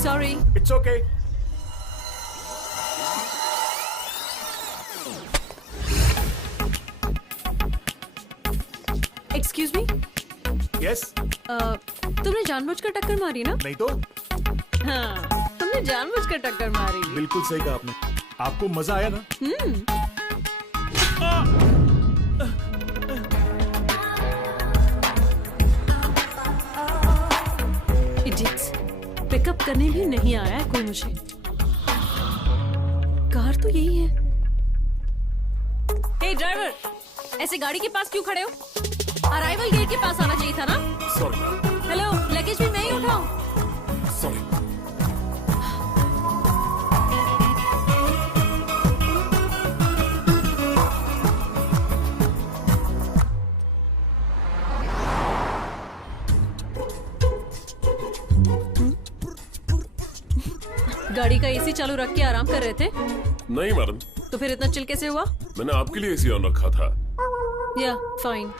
Sorry. It's okay. Excuse me. Yes. तुमने जानबूझकर टक्कर मारी ना? नहीं तो। हाँ, तुमने जानबूझकर टक्कर मारी। बिल्कुल सही कहा आपने। आपको मजा आया ना? इडियट्स, पिकअप करने भी नहीं आया है कोई मुझे। कार तो यही है। हे ड्राइवर, ऐसे गाड़ी के पास क्यों खड़े हो? अराइवल गेट के पास आना चाहिए था ना? सॉरी। हेलो, लगेज भी मैं ही उठाऊं? सॉरी। गाड़ी का एसी चालू रख के आराम कर रहे थे? नहीं मैडम, तो फिर इतना चिल कैसे हुआ? मैंने आपके लिए एसी ऑन रखा था। या फाइन।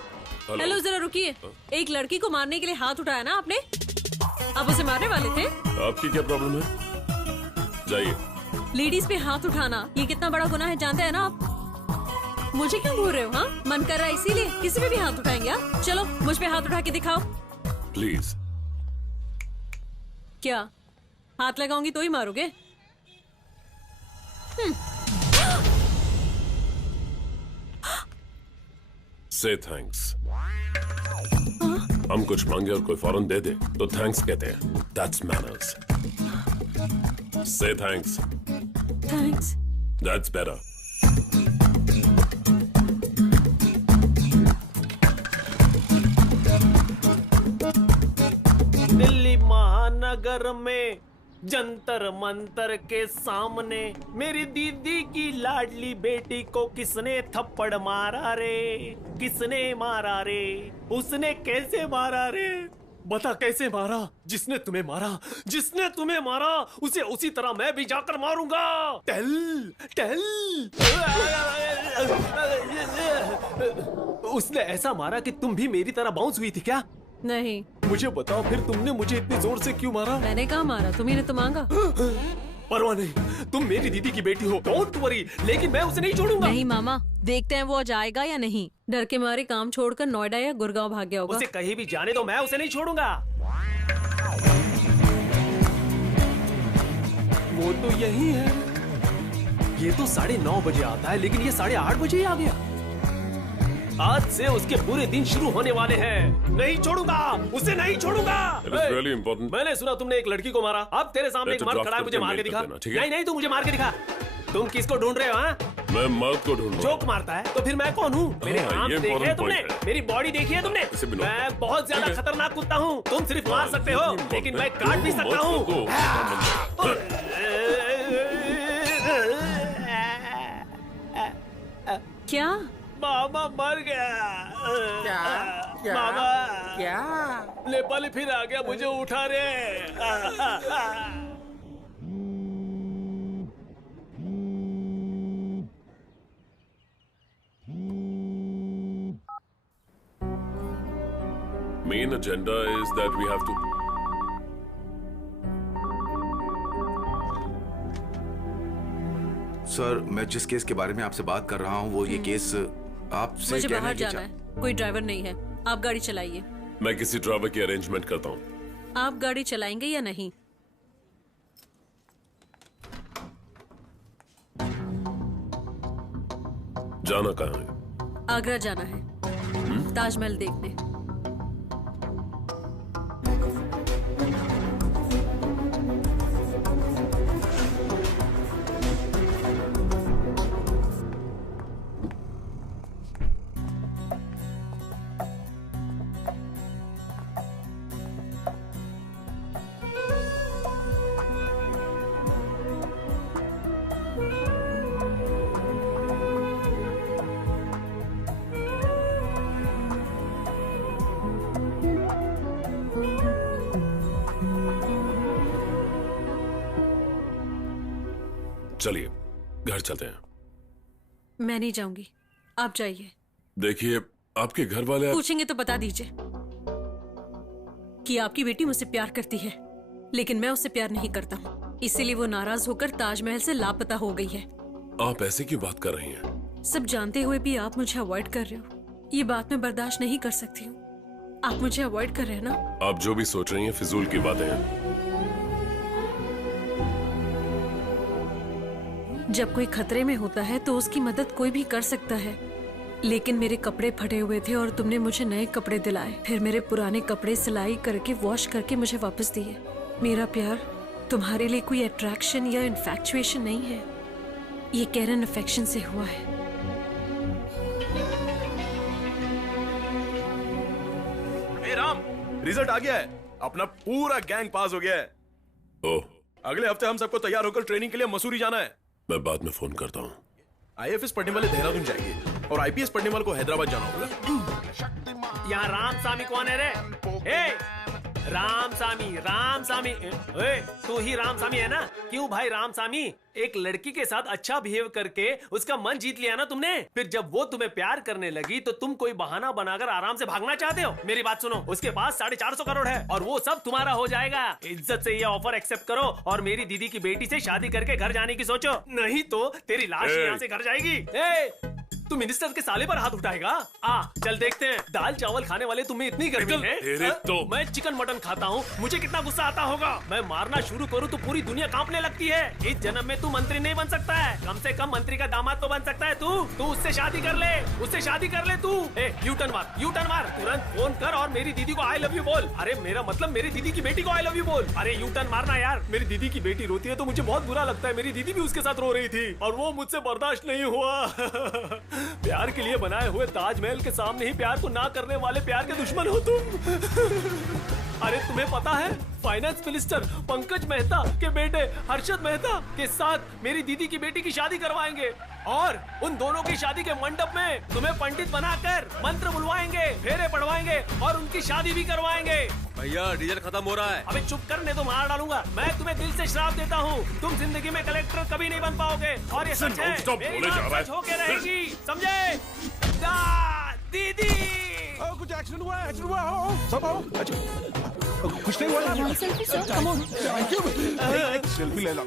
हेलो, जरा रुकिए। एक लड़की को मारने के लिए हाथ उठाया ना आपने? आप उसे मारने वाले थे? आपकी क्या प्रॉब्लम है? जाइए। लेडीज पे हाथ उठाना ये कितना बड़ा गुनाह है जानते हैं ना आप? मुझे क्यों घूर रहे हो? हाँ, मन कर रहा है इसीलिए किसी पे भी हाथ उठाएंगे? हाँ? चलो मुझ पे हाथ उठा के दिखाओ। प्लीज। क्या हाथ लगाऊंगी तो ही मारोगे? से थैंक्स। हम कुछ मांगे और कोई फौरन दे दे तो थैंक्स कहते हैं। That's manners. Say thanks. Thanks. That's better. Delhi महानगर में जंतर मंतर के सामने मेरी दीदी की लाडली बेटी को किसने थप्पड़ मारा रे? किसने मारा रे? उसने कैसे मारा रे? बता कैसे मारा? जिसने तुम्हें मारा, जिसने तुम्हें मारा उसे उसी तरह मैं भी जाकर मारूंगा। टेल टेल। उसने ऐसा मारा कि तुम भी मेरी तरह बाउंस हुई थी क्या? नहीं। मुझे बताओ फिर तुमने मुझे इतनी जोर से क्यों मारा? मैंने कहा मारा, तुम्ही ने तो मांगा। परवाह नहीं, तुम मेरी दीदी की बेटी हो, डोंट वरी, लेकिन मैं उसे नहीं छोड़ूंगा। नहीं मामा, देखते हैं वो आज आएगा या नहीं। डर के मारे काम छोड़कर नोएडा या गुड़गांव भाग गया होगा। उसे कहीं भी जाने दो, मैं उसे नहीं छोड़ूंगा। वो तो यही है। ये तो 9:30 बजे आता है, लेकिन ये 8:30 बजे ही आ गया। आज से उसके पूरे दिन शुरू होने वाले हैं। नहीं छोड़ूंगा, उसे नहीं छोड़ूंगा। It is really important. मैंने सुना तुमने एक लड़की को मारा। अब तेरे सामने एक मर्द खड़ा है, मुझे मार के दिखा। नहीं नहीं, तू मुझे मार के दिखा। तुम किसको ढूंढ रहे हो? हाँ, मैं मर्द को ढूंढ रहा हूं। जोक मारता है तो फिर मैं कौन हूँ? मेरे हाथ देखे हैं तुमने? मेरी बॉडी देखी है तुमने? मैं बहुत ज्यादा खतरनाक कुत्ता हूँ। तुम सिर्फ मार सकते हो, लेकिन मैं काट भी सकता हूँ। क्या? मामा मर गया। क्या? क्या? मामा क्या? नेपाली फिर आ गया, मुझे उठा रे। Main agenda is that we have to. Sir, मैं जिस केस के बारे में आपसे बात कर रहा हूँ वो ये केस आपसे मुझे कहने बाहर की जाना है, कोई ड्राइवर नहीं है। आप गाड़ी चलाइए। मैं किसी ड्राइवर की अरेंजमेंट करता हूँ। आप गाड़ी चलाएंगे या नहीं? जाना कहाँ है? आगरा जाना है, ताजमहल देखने। चलिए घर चलते हैं। मैं नहीं जाऊंगी, आप जाइए। देखिए, आपके घर वाले पूछेंगे तो बता दीजिए कि आपकी बेटी मुझसे प्यार करती है, लेकिन मैं उससे प्यार नहीं करता हूँ, इसीलिए वो नाराज होकर ताजमहल से लापता हो गई है। आप ऐसे क्यों बात कर रही हैं? सब जानते हुए भी आप मुझे अवॉइड कर रहे हो, ये बात मैं बर्दाश्त नहीं कर सकती हूँ। आप मुझे अवॉइड कर रहे हैं ना? आप जो भी सोच रही हैं फिजूल की बातें हैं। जब कोई खतरे में होता है तो उसकी मदद कोई भी कर सकता है, लेकिन मेरे कपड़े फटे हुए थे और तुमने मुझे नए कपड़े दिलाए, फिर मेरे पुराने कपड़े सिलाई करके वॉश करके मुझे वापस दिए। मेरा प्यार तुम्हारे लिए कोई अट्रैक्शन या इन्फैक्चुएशन नहीं है, ये कैरन अफेक्शन से हुआ है। हे राम, रिजल्ट आ गया है। अपना पूरा गैंग पास हो गया है। ओह, अगले हफ्ते हम सबको तैयार होकर ट्रेनिंग के लिए मसूरी जाना है। मैं बाद में फोन करता हूँ। आईएफएस पढ़ने वाले देहरादून जाएंगे और आईपीएस पढ़ने वाले को हैदराबाद जाना होगा। यहाँ रामसामी कौन है रे? रामसामी तू ही रामसामी है ना? क्यों भाई रामसामी, एक लड़की के साथ अच्छा बिहेव करके उसका मन जीत लिया ना तुमने, फिर जब वो तुम्हें प्यार करने लगी तो तुम कोई बहाना बनाकर आराम से भागना चाहते हो। मेरी बात सुनो, उसके पास 450 करोड़ है और वो सब तुम्हारा हो जाएगा। इज्जत से ये ऑफर एक्सेप्ट करो और मेरी दीदी की बेटी से शादी करके घर जाने की सोचो, नहीं तो तेरी लाश यहाँ से घर जाएगी। तू मिनिस्टर के साले पर हाथ उठाएगा? चल देखते हैं। दाल चावल खाने वाले तुम्हें इतनी गर्मी है तो मैं चिकन मटन खाता हूँ, मुझे कितना गुस्सा आता होगा। मैं मारना शुरू करूँ तो पूरी दुनिया कांपने लगती है। इस जन्म में तू मंत्री नहीं बन सकता है, कम से कम मंत्री का दामाद तो बन सकता है तू उससे शादी कर ले, तू। यू टर्न मार, तुरंत फोन कर और मेरी दीदी को आई लव यू बोल। अरे मेरा मतलब मेरी दीदी की बेटी को आई लव यू बोल। अरे यू टर्न मारना यार। मेरी दीदी की बेटी रोती है तो मुझे बहुत बुरा लगता है। मेरी दीदी भी उसके साथ रो रही थी और वो मुझसे बर्दाश्त नहीं हुआ। प्यार के लिए बनाए हुए ताजमहल के सामने ही प्यार को ना करने वाले प्यार के दुश्मन हो तुम। अरे तुम्हें पता है, फाइनेंस मिनिस्टर पंकज मेहता के बेटे हर्षद मेहता के साथ मेरी दीदी की बेटी की शादी करवाएंगे और उन दोनों की शादी के मंडप में तुम्हें पंडित बनाकर मंत्र बुलवाएंगे, फेरे पढ़वाएंगे और उनकी शादी भी करवाएंगे। भैया डीजल खत्म हो रहा है। अबे चुप करने तो मार डालूंगा। मैं तुम्हें दिल से श्राप देता हूँ, तुम जिंदगी में कलेक्टर कभी नहीं बन पाओगे और ये सच है, मेरी बात सच होके रहेगी, समझे? दीदी कुछ एक्सीडेंट हुआ है, सब आओ। अच्छा कुछ नहीं हुआ। सेल्फी ले लो।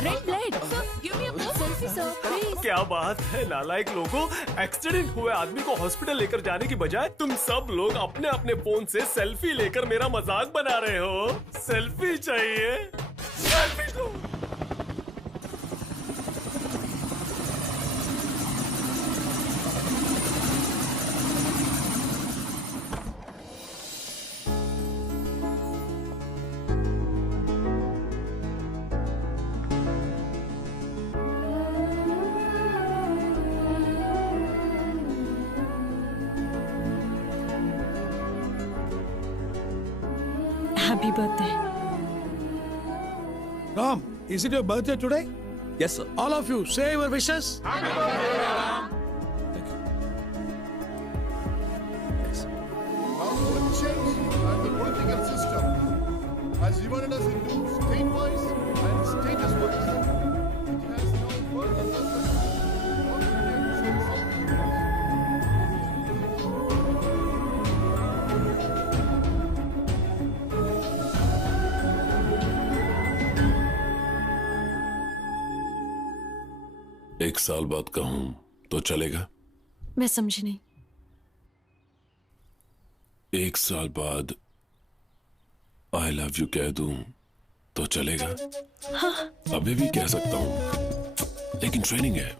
Red blood. Sir, give me a selfie, sir, please. क्या बात है नालायक लोगों, एक्सीडेंट हुए आदमी को हॉस्पिटल लेकर जाने की बजाय तुम सब लोग अपने अपने फोन से सेल्फी लेकर मेरा मजाक बना रहे हो। सेल्फी चाहिए, सेल्फी दो। Happy birthday. Ram, is it your birthday today? Yes sir. All of you, say your wishes. Happy birthday, Ram. Now for a change and the political system has divided us into state-wise and status-wise. It has now burdened us with what we can say. एक साल बाद कहूं तो चलेगा? मैं समझी नहीं। एक साल बाद आई लव यू कह दूं तो चलेगा? हाँ। अभी भी कह सकता हूं, लेकिन ट्रेनिंग है।